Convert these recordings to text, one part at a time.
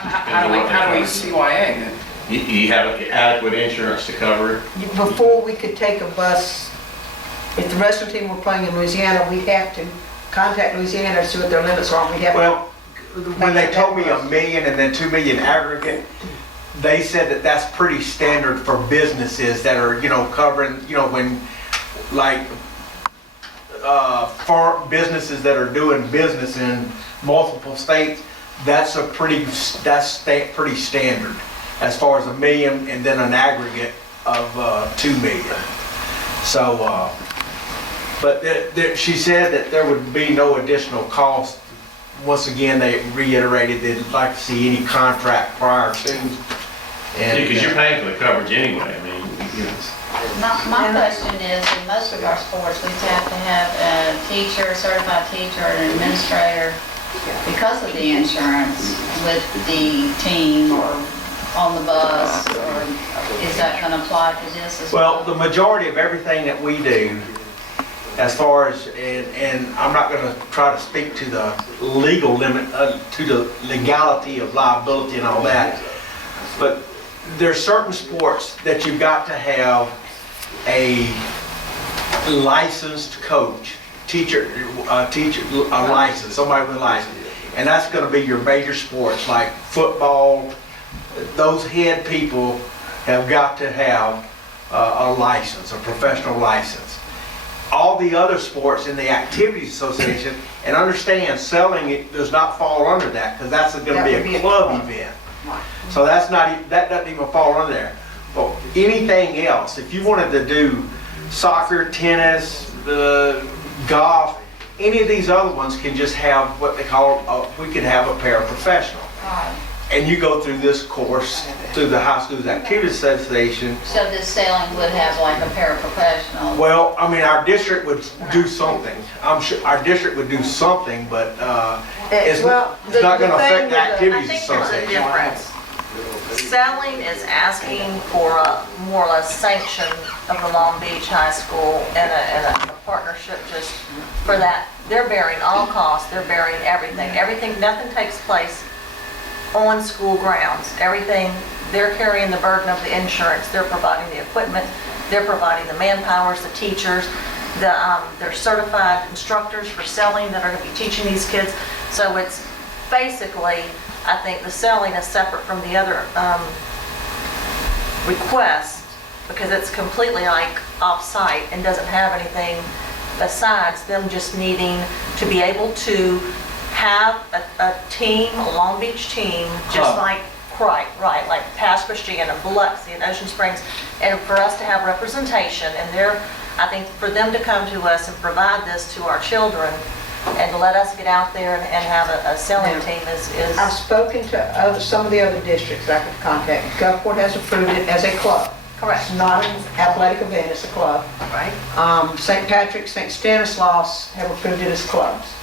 How do we CYA then? You have adequate insurance to cover it. Before we could take a bus, if the wrestling team were playing in Louisiana, we'd have to contact Louisiana to see what their limits are. We'd have to. Well, when they told me $1 million and then 2 million aggregate, they said that that's pretty standard for businesses that are, covering, when, like, for businesses that are doing business in multiple states, that's pretty standard as far as $1 million and then an aggregate of 2 million. So, but she said that there would be no additional cost. Once again, they reiterated they'd like to see any contract prior to. Because you're paying for the coverage anyway, I mean, My question is, in most of our sports, we have to have a teacher, a certified teacher, or an administrator because of the insurance with the team or on the bus, or is that going to apply to this as well? Well, the majority of everything that we do, as far as, and I'm not going to try to speak to the legal limit, to the legality of liability and all that, but there's certain sports that you've got to have a licensed coach, a license, somebody with a license, and that's going to be your major sports like football. Those head people have got to have a license, a professional license. All the other sports in the Activities Association, and understand, selling it does not fall under that, because that's going to be a club event. So that doesn't even fall under there. But anything else, if you wanted to do soccer, tennis, golf, any of these other ones can just have what they call, we could have a paraprofessional. And you go through this course through the High Schools Activities Association. So this sailing would have like a paraprofessional? Well, I mean, our district would do something. I'm sure our district would do something, but it's not going to affect the Activities I think there's a Association. difference. Selling is asking for a more or less sanction of the Long Beach High School and a partnership just for that. They're bearing all costs, they're bearing everything, nothing takes place on school grounds. Everything, they're carrying the burden of the insurance, they're providing the equipment, they're providing the manpowers, the teachers, they're certified instructors for selling that are going to be teaching these kids. So it's basically, I think the selling is separate from the other requests because it's completely like off-site and doesn't have anything besides them just needing to be able to have a team, a Long Beach team, just like, right, like Pass Christiana, Biloxi, and Ocean Springs, and for us to have representation, and I think for them to come to us and provide this to our children, and to let us get out there and have a selling team is... I've spoken to some of the other districts I could contact. Gulfport has approved it as a club. Correct. It's not an athletic event, it's a club. Right. St. Patrick's, St. Stanislaus have approved it as clubs.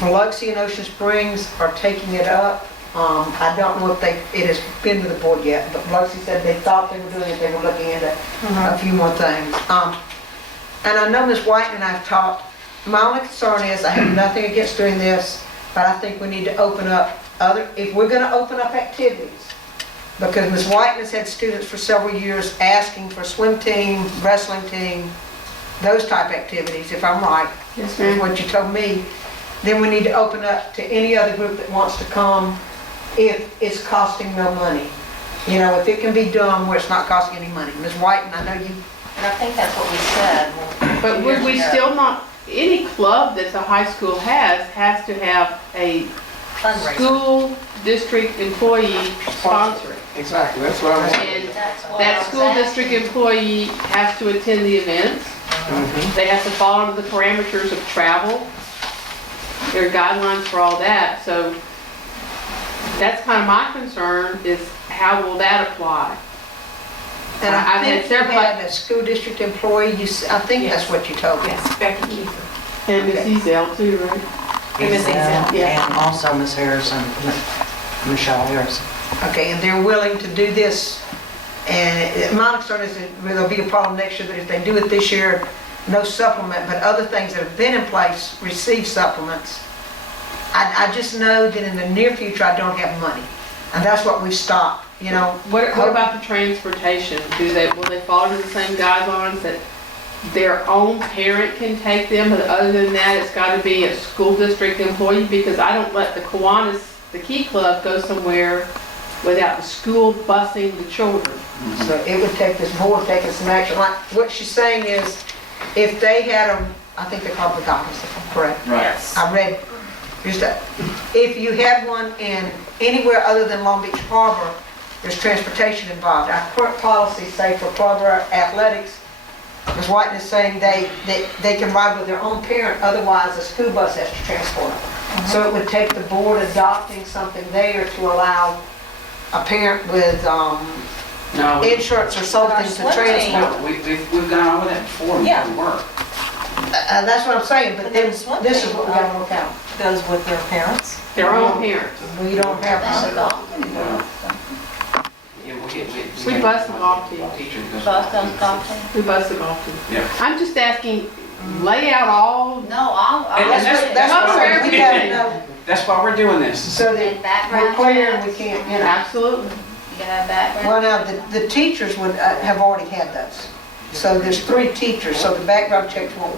Biloxi and Ocean Springs are taking it up. I don't know if it has been to the board yet, but Biloxi said they thought they were doing it, they were looking into a few more things. And I know Ms. White and I have talked. My only concern is, I have nothing against doing this, but I think we need to open up if we're gonna open up activities, because Ms. White has had students for several years asking for swim team, wrestling team, those type activities, if I'm right. Yes, Is ma'am. what you told me. Then we need to open up to any other group that wants to come if it's costing no money. If it can be done where it's not costing any money. Ms. White, and I know you, And I think that's what we said. But would we still not, any club that the high school has to have a Fundraiser. school district employee sponsor it. Exactly, that's what I was. And That's what I that was school asking. district employee has to attend the events. They have to follow the parameters of travel. There are guidelines for all that. So that's kind of my concern is how will that apply? and I I've had think you several- had a school district employee, I think that's what you told me. Yes, Becky Kiefer. And Miss Ezel too, right? Miss Ezel. Yeah. And also Miss Harrison, Michelle Harrison. Okay, and they're willing to do this, and my concern is that there'll be a problem next year, that if they do it this year, no supplement, but other things that have been in place receive supplements. I just know that in the near future, I don't have money. And that's what we've stopped, you know. What about the transportation? Will they fall under the same guidelines that their own parent can take them, but other than that, it's gotta be a school district employee? Because I don't let the Kiwanis, the Key Club, go somewhere without the school busing the children. So it would take this board taking some action. Like, what she's saying is, if they had them, I think they're called pegasus, if I'm correct. Right. Yes. I read, just that, if you had one in anywhere other than Long Beach Harbor, there's transportation involved. Our current policies say for club or athletics, Ms. Whiten is saying they can ride with their own parent, otherwise a school bus has to transport them. So it would take the board adopting something there to allow a parent with No, we- insurance or something to Swim team. transport. no, we've gone over that before, and it Yeah. didn't work. That's what I'm saying, but But then then swim this is team, what we gotta work out. Goes with their parents. Their own parents. We don't have That's a that. golf. Yeah, We bus the golf team. Teacher goes. Both those golf teams? We bus the golf team. Yeah. I'm just asking, lay out all, No, I'll. And that's- That's what I'm Cover saying, we gotta everything. know, That's why we're doing this. so that And we're background clear and we checks. can't, you know. absolutely. You gotta have background. Well, now, the teachers would, have already had those. So there's 3 teachers, so the background checks won't,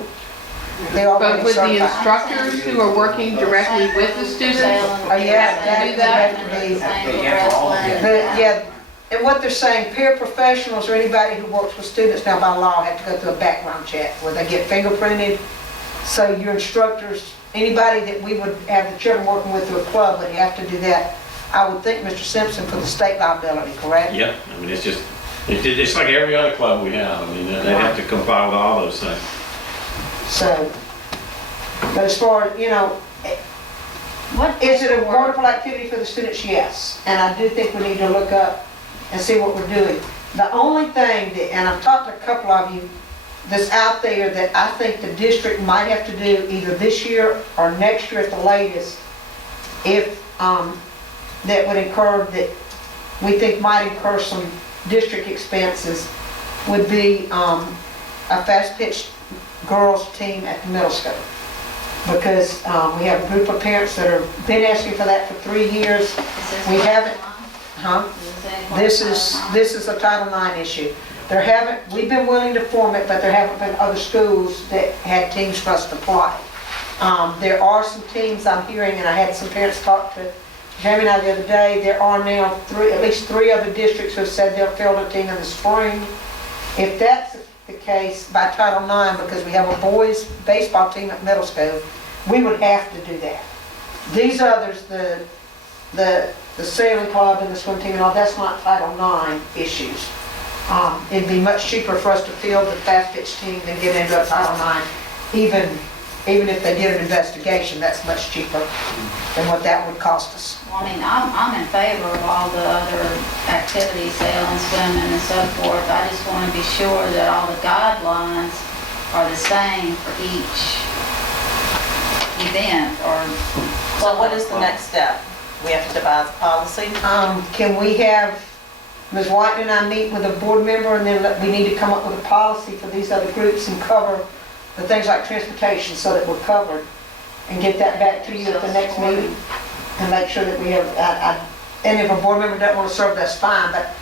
they But already with the certified. instructors who are working directly with the students, Oh, yeah, have to do that that? would have to be, Same Yeah, for all of wrestling. but, yeah, and what they're saying, paraprofessionals or anybody who works with students now by law have to go through a background check where they get fingerprinted. So your instructors, anybody that we would have the children working with through a club would have to do that. I would think Mr. Simpson for the state liability, correct? Yep, I mean, it's just, it's like every other club we have. I mean, they have to comply with all those things. So, but as far as, you know, What is it a paperwork- wonderful activity for the students? Yes. And I do think we need to look up and see what we're doing. The only thing that, and I've talked to a couple of you that's out there that I think the district might have to do either this year or next year at the latest, if, that would incur, that we think might incur some district expenses, would be, a fast pitch girls team at the middle school. Because, we have a group of parents that have been asking for that for 3 years. Is this We one haven't- online? Huh? Is this any This is a Title IX issue. We've been willing to form it, but there haven't been other schools that had teams for us to apply. There are some teams I'm hearing, and I had some parents talk to Jamie and I the other day, there are now at least 3 other districts who have said they'll field a team in the spring. If that's the case by Title IX, because we have a boys baseball team at middle school, we would have to do that. These others, the sailing club and the swim team and all, that's not Title IX issues. It'd be much cheaper for us to field the fast pitch team than get into a Title IX. Even if they did an investigation, that's much cheaper than what that would cost us. Well, I mean, I'm in favor of all the other activities, sailing, swimming and so forth. I just want to be sure that all the guidelines are the same for each event or. So what is the next step? We have to devise a policy? Can we have Ms. White and I meet with a board member, and then we need to come up with a policy for these other groups and cover the things like transportation so that we're covered, and get that back to you at the next meeting, and make sure that we have, and if a board member doesn't want to serve, that's fine, but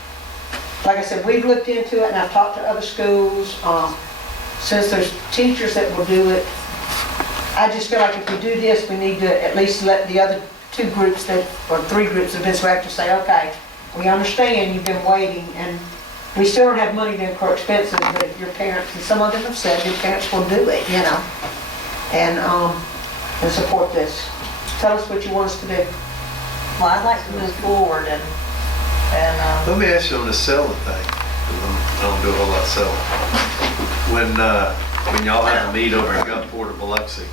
like I said, we've looked into it, and I've talked to other schools. Since there's teachers that will do it, I just feel like if we do this, we need to at least let the other 2 groups or 3 groups that have been so active say, okay, we understand you've been waiting, and we still don't have money to incur expenses, but if your parents, and some of them have said your parents will do it, you know, and support this. Tell us what you want us to do. Well, I'd like to move forward and Let me ask you on the selling thing, 'cause I don't do a whole lot of selling. When y'all have a meet over in Gulfport or Biloxi,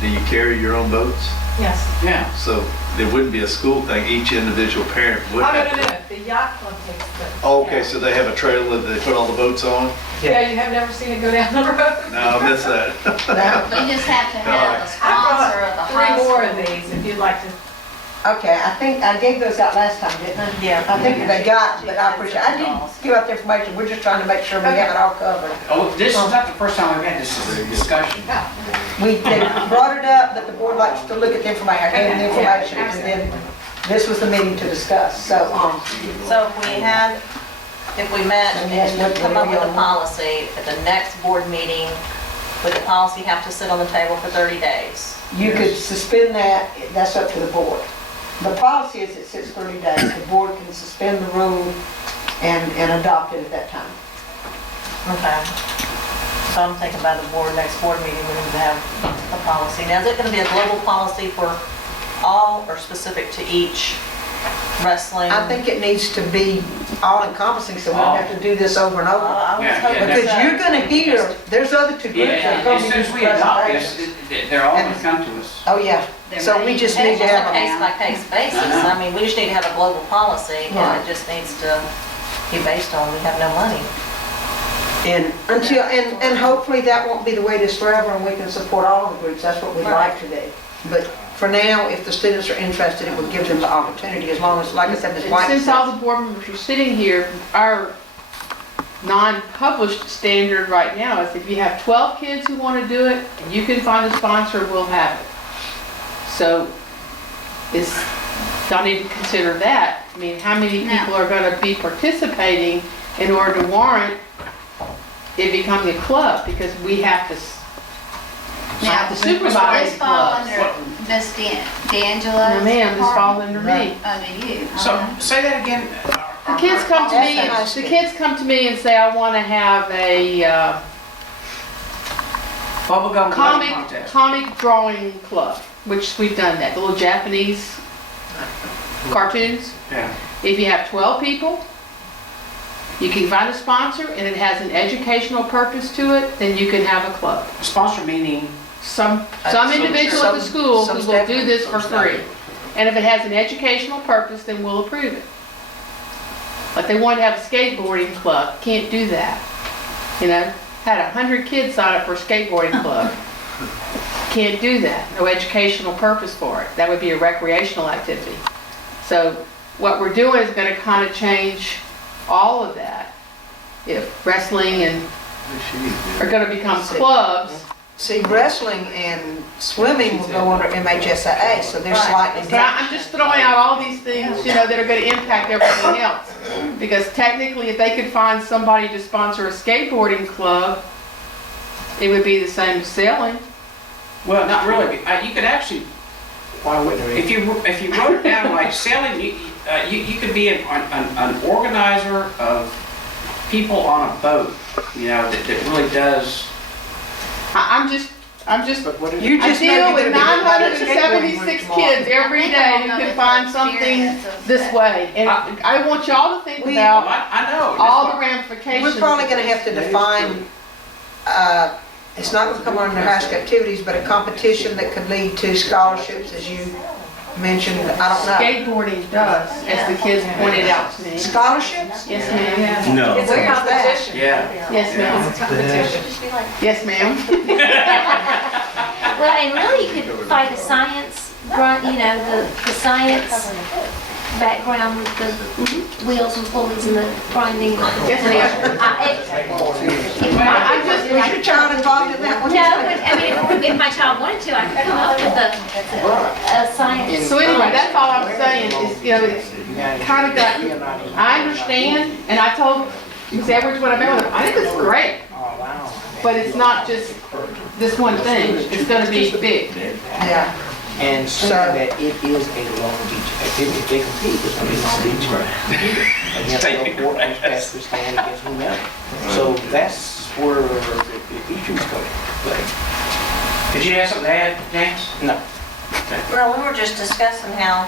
do you carry your own boats? Yes. Yeah. So there wouldn't be a school thing, each individual parent would Oh, have to. no. The yacht club takes the. Oh, okay, so they have a trailer that they put all the boats on? Yeah, you have never seen it go down the road. No, I missed that. Now, We just have to have a I sponsor of the brought high 3 more school. of these if you'd like to. Okay, I think I gave those out last time, didn't I? Yeah. I think they got, but I appreciate, I didn't give out the information, we're just trying to make sure we have it all covered. Oh, this is not the first time we've had this discussion. They brought it up, but the board likes to look at the information, I gave them the information, and then this was the meeting to discuss, so, So if we met and come up with a policy, at the next board meeting, would the policy have to sit on the table for 30 days? you could suspend that, that's up to the board. The policy is it sits 30 days, the board can suspend the rule and adopt it at that time. Okay. So I'm thinking about the board, next board meeting, we need to have a policy. Now, is it gonna be a global policy for all or specific to each wrestling? I think it needs to be all encompassing, so we don't have to do this over and over. I was Yeah, hoping Because so. you're gonna hear, there's other two groups that Yeah, are going as to soon use as we adopt this, presentations. they're all gonna come to us. Oh, yeah, so we just need It's to just a have a, case-by-case basis. Uh-huh. I mean, we just need to have a global policy, and Right. it just needs to be based on, we have no money. and hopefully that won't be the way it is forever, and we can support all of the groups, that's what we'd like to do. But for now, if the students are interested, it would give them the opportunity, as long as, like I said, Ms. And White since all said. the board members are sitting here, our non-published standard right now is if you have 12 kids who want to do it, you can find a sponsor, we'll have it. So, y'all need to consider that. I mean, how many No. people are going to be participating in order to warrant it becoming a club? Because we have to, Now, the supervise this the fall clubs. under Miss D'Angelo? No, ma'am, this falls under me. Under you. So, okay. say that again. The kids come to me, That's the kids come to me and say, I want to have a Bubblegum comic, contest. comic drawing club, which we've done that, the little Japanese cartoons. Yeah. If you have 12 people, you can find a sponsor and it has an educational purpose to it, then you can have a club. Sponsor meaning, Some Some- individual at the school some who will do staff- this for free. And if it has an educational purpose, then we'll approve it. Like they want to have a skateboarding club, can't do that. You know, had 100 kids sign up for a skateboarding club. Can't do that, no educational purpose for it. That would be a recreational activity. So what we're doing is gonna kind of change all of that. If wrestling and are gonna become clubs, See, wrestling and swimming will go under MHSAA, so they're slightly but different. I'm just throwing out all these things, you know, that are gonna impact everything else. Because technically, if they could find somebody to sponsor a skateboarding club, it would be the same as sailing. well, not really. You could actually, Why wouldn't we? if you wrote it down like sailing, you could be an organizer of people on a boat, you know, that really does. I'm just, But what if? You I just may deal be with gonna be like a 976 skateboarding kids every I think day I who know can the find something experience of this that. way. And I want y'all to think We- about I know. all the ramifications. We're probably gonna have to define, it's not gonna come under high school activities, but a competition that could lead to scholarships, as you mentioned, I don't know. Skateboarding does, as the kids pointed out to me. Scholarships? Yes, ma'am. No. It's a competition. Yeah. Yes, ma'am. It's a competition. Just be like, Yes, ma'am. Well, and really you could find the science, you know, the science background with the wheels and pulleys and the grinding. Yes, ma'am. I'm just, Was your child involved in that one? No, but I mean, if my child wanted to, I could come up with a science. so anyway, that's all I'm saying is, you know, it's kind of got, I understand, and I told Ms. Edwards when I met with her, I think it's great, but it's not just this one thing. It's gonna be big. Yeah. And so that it is a Long Beach activity. If they compete, it's gonna be Long Beach. Against Gulfport, against Pasco Stand, against whomever. So that's where the issues come in play. Did you have something to add, James? No. well, we were just discussing how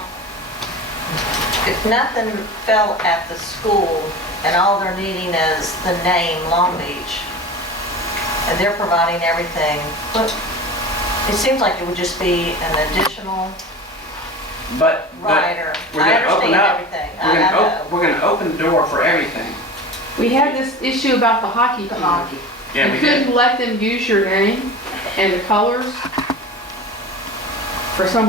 if nothing fell at the school and all they're needing is the name Long Beach, and they're providing everything, but it seems like it would just be an additional But rider. we're I gonna open understand up. everything. We're I gonna, know. we're gonna open the door for everything. We had this issue about the hockey team. Yeah, You we couldn't did. let them use your name and the colors for some